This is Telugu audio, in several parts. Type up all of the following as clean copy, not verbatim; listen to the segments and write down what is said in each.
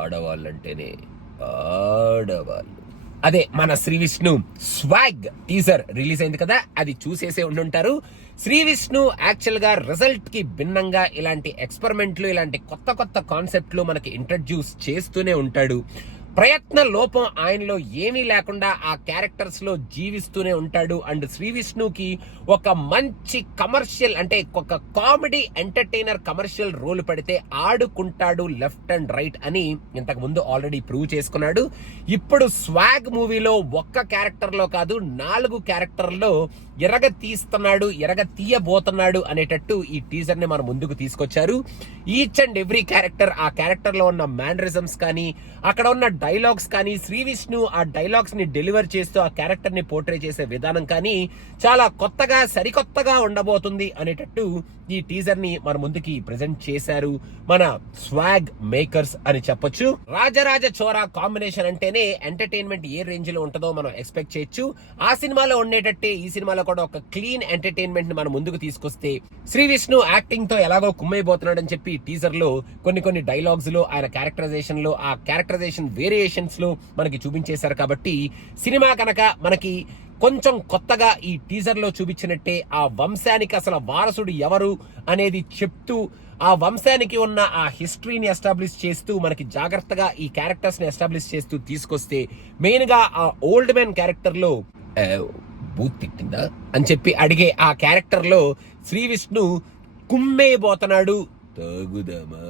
ఆడవాళ్ళంటేనే ఆడవాళ్ళు. అదే మన Shri Vishnu swag teaser release అయింది కదా, అది చూసేసే ఉండుంటారు. శ్రీ విష్ణు యాక్చువల్ గా రిజల్ట్ కి భిన్నంగా ఇలాంటి ఎక్స్పెరిమెంట్లు, ఇలాంటి కొత్త కొత్త కాన్సెప్ట్లు మనకి ఇంట్రడ్యూస్ చేస్తూనే ఉంటాడు. ప్రయత్న లోపం ఆయనలో ఏమీ లేకుండా ఆ క్యారెక్టర్స్ లో జీవిస్తూనే ఉంటాడు. అండ్ శ్రీ విష్ణుకి ఒక మంచి కమర్షియల్, అంటే ఒక కామెడీ ఎంటర్టైనర్ కమర్షియల్ రోల్ పడితే ఆడుకుంటాడు లెఫ్ట్ అండ్ రైట్ అని ఇంతకు ముందు ఆల్రెడీ ప్రూవ్ చేసుకున్నాడు. ఇప్పుడు స్వాగ్ మూవీలో ఒక్క క్యారెక్టర్ లో కాదు, 4 క్యారెక్టర్లో ఎరగ తీస్తున్నాడు, ఎరగ తీయబోతున్నాడు అనేటట్టు ఈ టీజర్ ని మన ముందుకు తీసుకొచ్చారు. ఈచ్ అండ్ ఎవ్రీ క్యారెక్టర్, ఆ క్యారెక్టర్ లో ఉన్న మేనరిజమ్స్ కానీ, అక్కడ ఉన్న డైలాగ్స్ కానీ, శ్రీ విష్ణు ఆ డైలాగ్స్ ని డెలివర్ చేస్తూ ఆ క్యారెక్టర్ ని పోర్ట్రే చేసే విధానం కానీ చాలా కొత్తగా, సరికొత్తగా ఉండబోతుంది అనేటట్టు ఈ టీజర్ ని మన ముందుకి ప్రెజెంట్ చేశారు మన స్వాగ్ మేకర్స్ అని చెప్పొచ్చు. రాజరాజ చోరా కాంబినేషన్ అంటేనే ఎంటర్టైన్మెంట్ ఏ రేంజ్ లో ఉంటుందో మనం ఎక్స్పెక్ట్ చేయొచ్చు. ఆ సినిమాలో ఉండేటట్టే ఈ సినిమాలో కూడా ఒక క్లీన్ ఎంటర్టైన్మెంట్ ని మన ముందుకు తీసుకొస్తే, శ్రీ విష్ణు యాక్టింగ్ తో ఎలాగో కుమ్మైపోతున్నాడు అని చెప్పి టీజర్ లో కొన్ని డైలాగ్స్ లో, ఆయన క్యారెక్టరైజేషన్ లో, ఆ క్యారెక్టరైజేషన్ వేరియేషన్స్ లో మనకి చూపించేశారు. కాబట్టి సినిమా కనుక మనకి కొంచెం కొత్తగా ఈ టీజర్ లో చూపించినట్టే ఆ వంశానికి అసలు వారసుడు ఎవరు అనేది చెప్తూ, ఆ వంశానికి ఉన్న ఆ హిస్టరీని ఎస్టాబ్లిష్ చేస్తూ, మనకి జాగ్రత్తగా ఈ క్యారెక్టర్స్ ని ఎస్టాబ్లిష్ చేస్తూ తీసుకొస్తే, మెయిన్ గా ఆ ఓల్డ్ మ్యాన్ క్యారెక్టర్ లో బూత్ తిట్టిందా అని చెప్పి అడిగే ఆ క్యారెక్టర్ లో శ్రీ విష్ణు కుమ్మేయబోతున్నాడు, తాగుదామా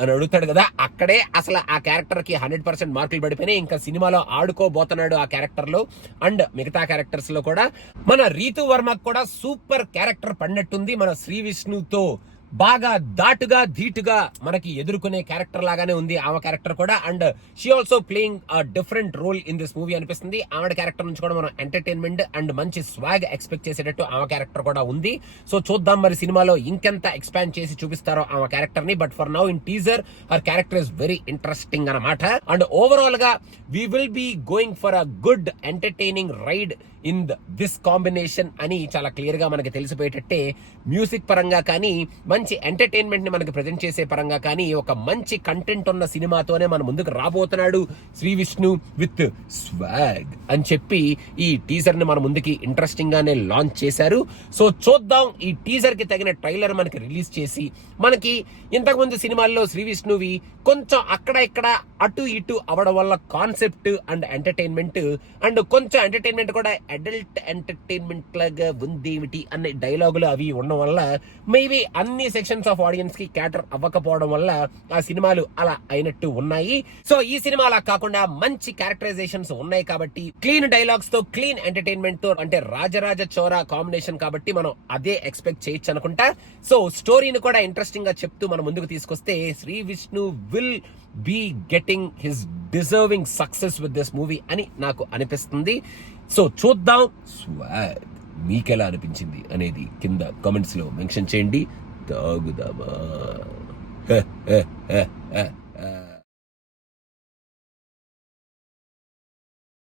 అని అడుగుతాడు కదా, అక్కడే అసలు ఆ క్యారెక్టర్ కి 100% మార్కులు పడిపోయినాయి. ఇంకా సినిమాలో ఆడుకోబోతున్నాడు ఆ క్యారెక్టర్ లో. అండ్ మిగతా క్యారెక్టర్స్ లో కూడా మన రీతు వర్మకు కూడా సూపర్ క్యారెక్టర్ పడినట్టుంది. మన శ్రీ విష్ణుతో బాగా ధాటుగా, ధీటుగా మనకి ఎదుర్కొనే క్యారెక్టర్ లాగానే ఉంది ఆమె క్యారెక్టర్ కూడా. And she also playing a different role in this movie అనిపిస్తుంది. ఆవిడ క్యారెక్టర్ నుంచి కూడా మనం ఎంటర్టైన్మెంట్ అండ్ మంచి స్వాగ్ ఎక్స్పెక్ట్ చేసేటట్టు ఆమె క్యారెక్టర్ కూడా ఉంది. సో చూద్దాం మరి సినిమాలో ఇంకెంత ఎక్స్పాండ్ చేసి చూపిస్తారో ఆమె క్యారెక్టర్ ని. But for now in teaser her character is very interesting అన్నమాట. అండ్ ఓవరాల్ గా we will be going for a good entertaining ride in this combination అని చాలా క్లియర్ గా మనకి తెలిసిపోయేటట్టే, మ్యూజిక్ పరంగా కానీ, మంచి ఎంటర్టైన్మెంట్ ని మనకి ప్రజెంట్ చేసే పరంగా కానీ, ఒక మంచి కంటెంట్ ఉన్న సినిమాతోనే మన ముందుకు రాబోతున్నాడు శ్రీ విష్ణు విత్ స్వాగ్ అని చెప్పి ఈ టీజర్ ని మన ముందుకి ఇంట్రెస్టింగ్ గానే లాంచ్ చేశారు. సో చూద్దాం, ఈ టీజర్ కి తగిన ట్రైలర్ మనకి రిలీజ్ చేసి, మనకి ఇంతకుముందు సినిమాల్లో శ్రీ విష్ణువి కొంచెం అక్కడ ఇక్కడ అటు ఇటు అవడం వల్ల కాన్సెప్ట్ అండ్ ఎంటర్టైన్మెంట్, అండ్ కొంచెం ఎంటర్టైన్మెంట్ కూడా అడల్ట్ ఎంటర్టైన్మెంట్ లాగా ఉందేమిటి అనే డైలాగులు అవి ఉండడం వల్ల మేబీ అన్ని సెక్షన్స్ ఆఫ్ ఆడియన్స్ కి క్యాటర్ అవ్వకపోవడం వల్ల ఆ సినిమాలు అలా అయినట్టు ఉన్నాయి. సో ఈ సినిమా అలా కాకుండా మంచి క్యారెక్టరైజేషన్స్ ఉన్నాయి కాబట్టి, క్లీన్ డైలాగ్స్ తో, క్లీన్ ఎంటర్టైన్మెంట్ తో, అంటే రాజరాజ చోరా కాంబినేషన్ కాబట్టి మనం అదే ఎక్స్పెక్ట్ చేయొచ్చు అనుకుంటా. సో స్టోరీని కూడా ఇంట్రెస్టింగ్ గా చెప్తూ మనం ముందుకు తీసుకొస్తే, Shri Vishnu will be getting his deserving success with this movie అని నాకు అనిపిస్తుంది. సో చూద్దాం, స్వాగ్ మీకెలా అనిపించింది అనేది కింద కామెంట్స్ లో మెన్షన్ చేయండి. తాగుదామా.